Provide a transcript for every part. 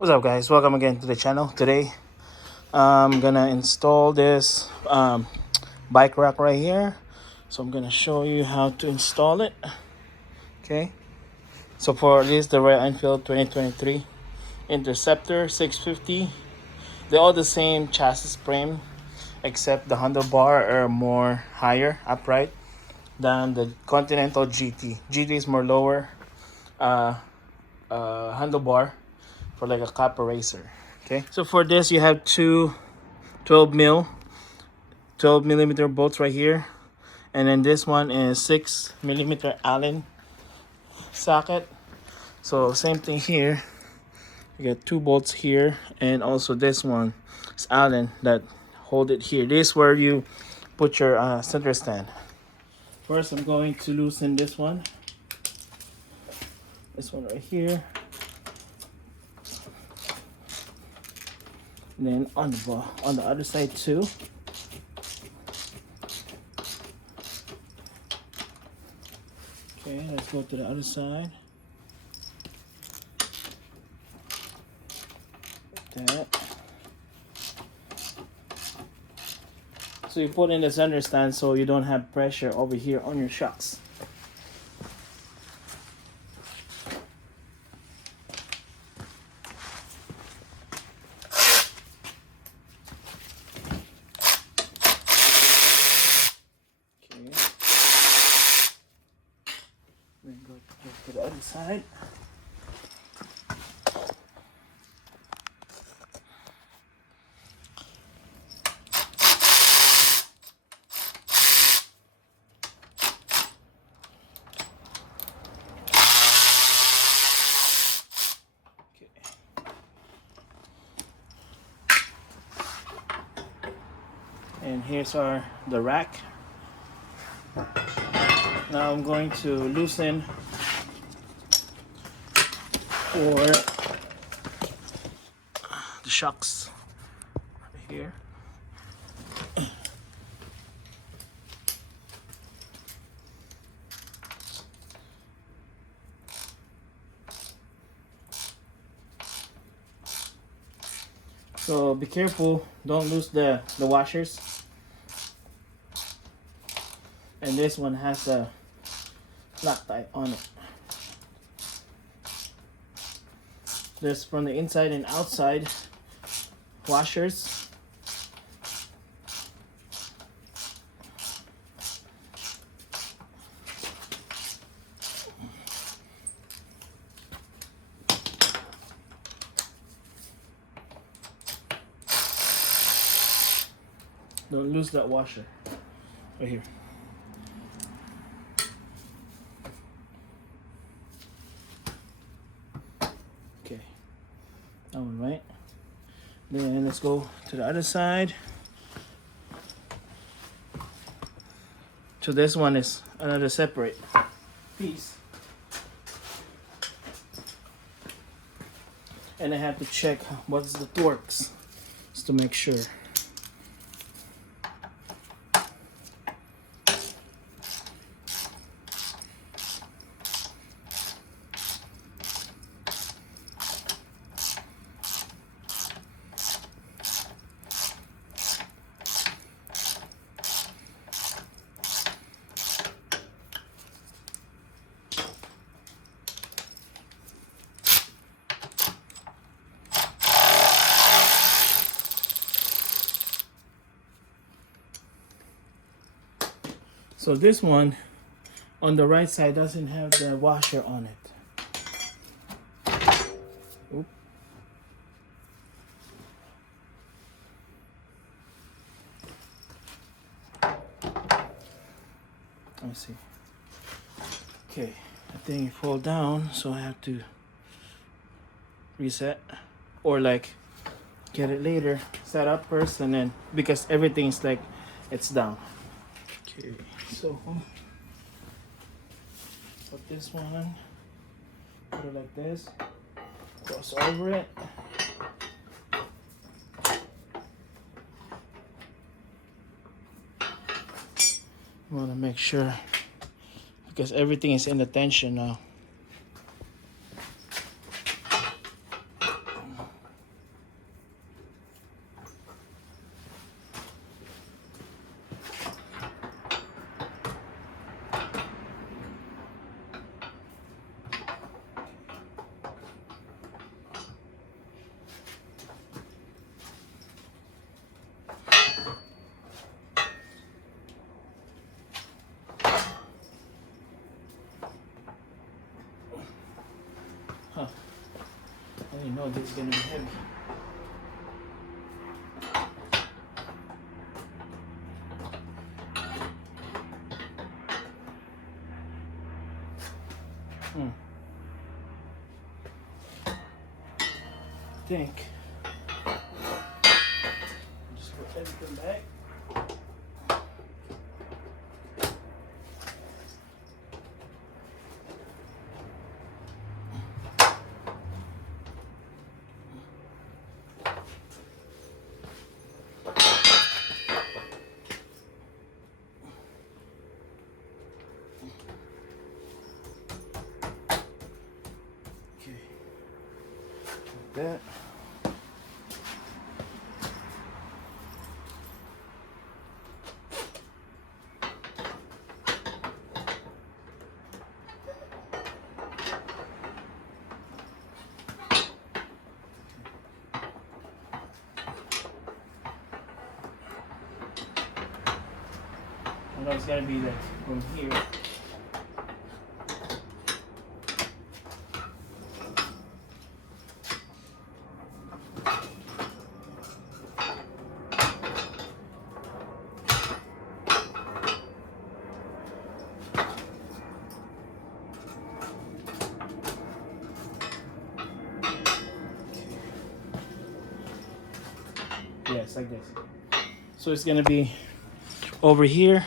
What's up, guys? Welcome again to the channel. Today I'm gonna install this bike rack right here. So I'm gonna show you how to install it. Okay, so for this, the Royal Enfield 2023 Interceptor 650, they're all the same chassis frame, except the handlebar are more higher upright than the Continental GT. GT is more lower handlebar for like a copper racer. Okay, so for this you have two 12 millimeter bolts right here, and then this one is 6 millimeter Allen socket. So same thing here, you got two bolts here, and also this one is Allen that hold it here. This is where you put your center stand. First I'm going to loosen this one right here, and then on the other side too. Okay, let's go to the other side. Like that. So you put in the center stand so you don't have pressure over here on your shocks. Then go to the other side. And here's the rack. Now I'm going to loosen for the shocks right here. So be careful, don't lose the washers. And this one has a Loctite on it. There's from the inside and outside washers. Don't lose that washer right here. Okay, that one right. Then let's go to the other side. So this one is another separate piece. And I have to check what's the torques just to make sure. So this one on the right side doesn't have the washer on it. Oop. Let me see. Okay, I think it fall down, so I have to reset or like get it later, set up first, and then because everything's like it's down. Okay, so put this one, put it like this, cross over it. I want to make sure because everything is in the tension now. know this is gonna be heavy. I think just put everything back. Okay, like that. I know it's gotta be like from here. Yes, like this. So it's gonna be over here.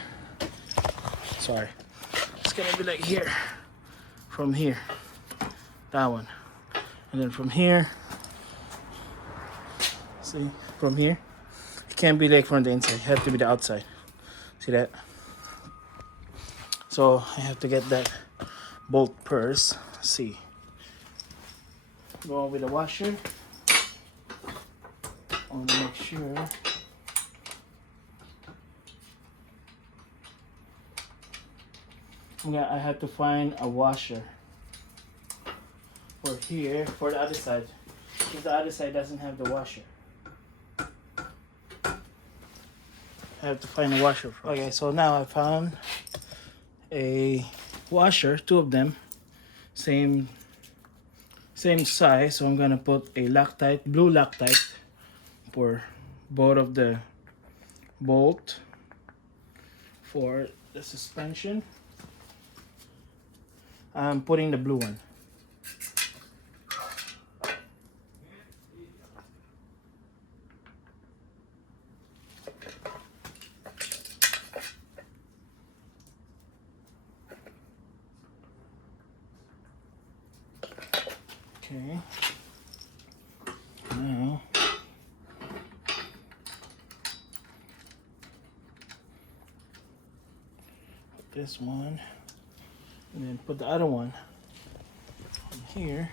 Sorry. It's gonna be like here. From here. That one. And then from here. See? From here. It can't be like from the inside. It has to be the outside. See that? So I have to get that bolt purse. See. Go on with the washer. I want to make sure. I have to find a washer for here, for the other side. If the other side doesn't have the washer, I have to find a washer first. Okay, so now I found a washer, two of them, same size. So I'm gonna put a Loctite, blue Loctite, for both of the bolt for the suspension. I'm putting the blue one. Okay. Now put this one. And then put the other one here.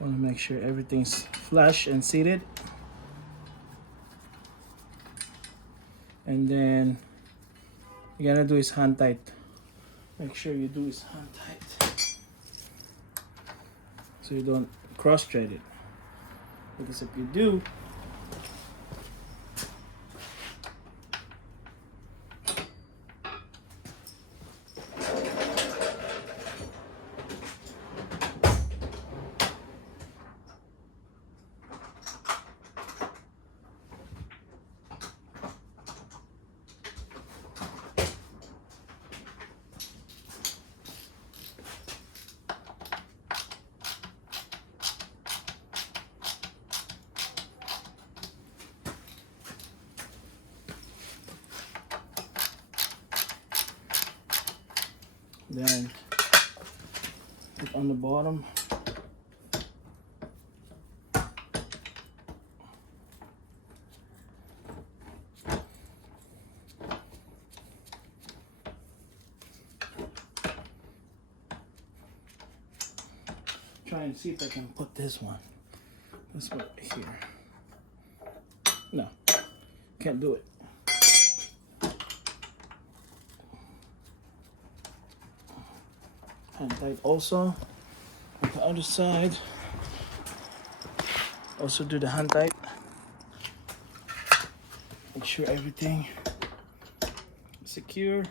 Want to make sure everything's flush and seated. And then you're gonna do is hand tight. Make sure you do is hand tight, so you don't cross thread it. Because if you do, then put on the bottom. Try and see if I can put this one. This one right here. No, can't do it. Hand tight also. On the other side, also do the hand tight. Make sure everything is secure.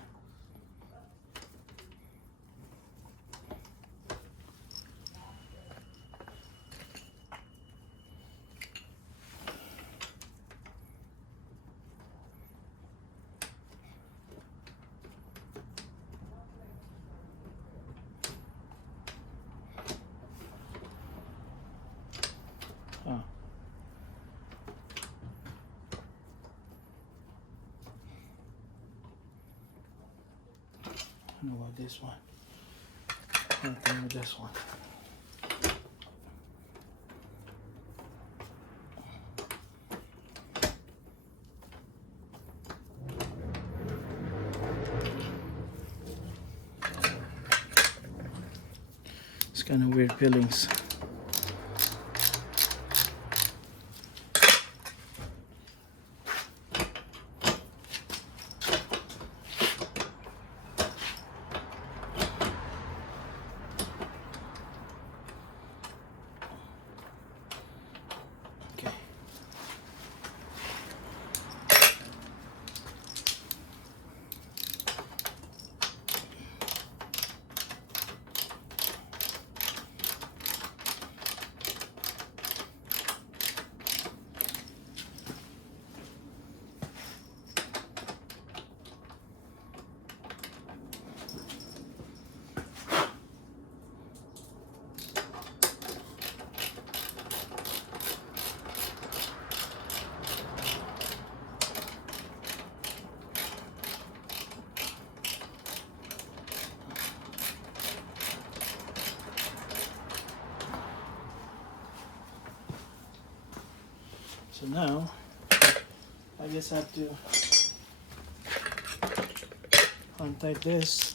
know about this one. Hard time with this one. It's kind of weird fillings. Okay. So now I just have to untight this.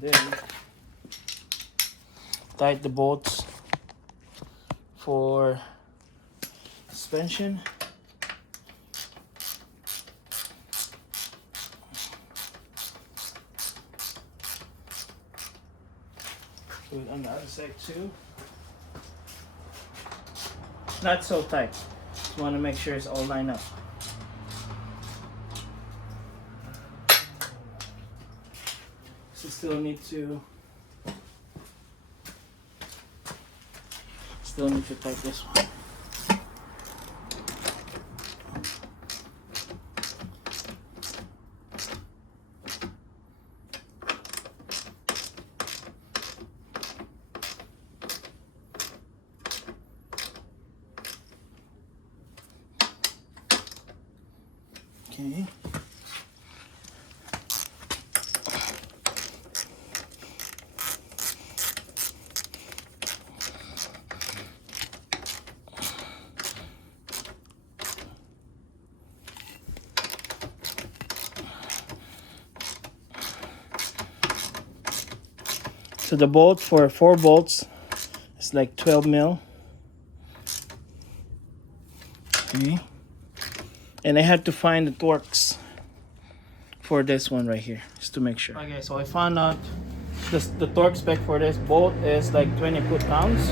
Then tight the bolts for suspension. Do it on the other side too. Not so tight. Just want to make sure it's all lined up. So still need to tight this one. Okay. So the bolt for 4 bolts is like 12 mil. Okay. And I had to find the Torx for this one right here, just to make sure. Okay, so I found out the torque spec for this bolt is like 20 foot-pounds.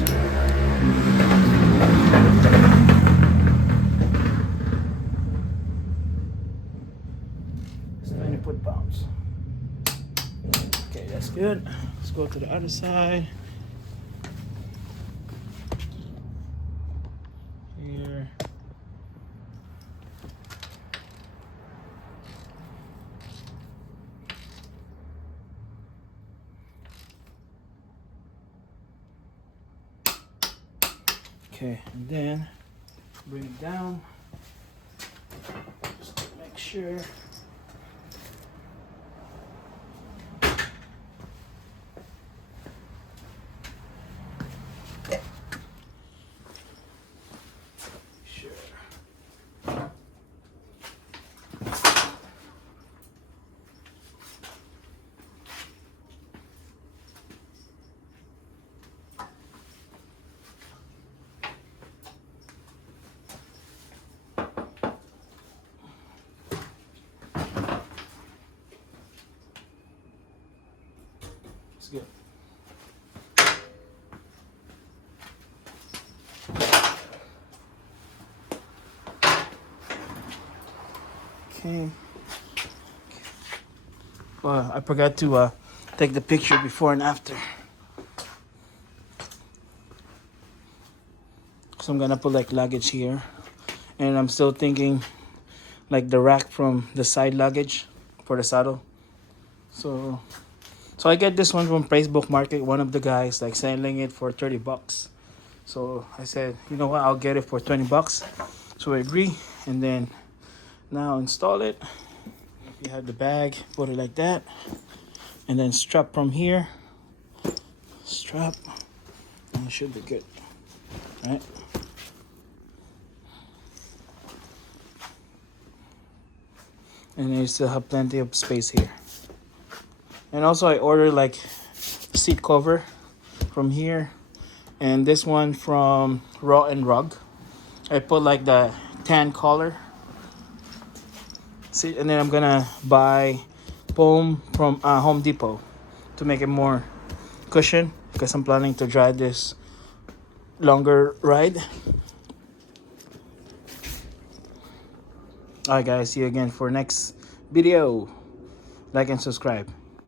It's 20 foot-pounds. Okay, that's good. Let's go to the other side. Here. Okay, and then bring it down just to make sure. It's good. Okay. I forgot to take the picture before and after. So I'm gonna put like luggage here, and I'm still thinking like the rack from the side luggage for the saddle. So I get this one from Facebook Market. One of the guys like selling it for 30 bucks. So I said, you know what, I'll get it for 20 bucks. So I agree, and then now install it. You have the bag, put it like that, and then strap from here. Strap, and it should be good, right? And you still have plenty of space here. And also I ordered like seat cover from here, and this one from Raw and Rug. I put like the tan color. See, and then I'm gonna buy foam from Home Depot to make it more cushion, because I'm planning to drive this longer ride. Alright guys, see you again for next video. Like and subscribe.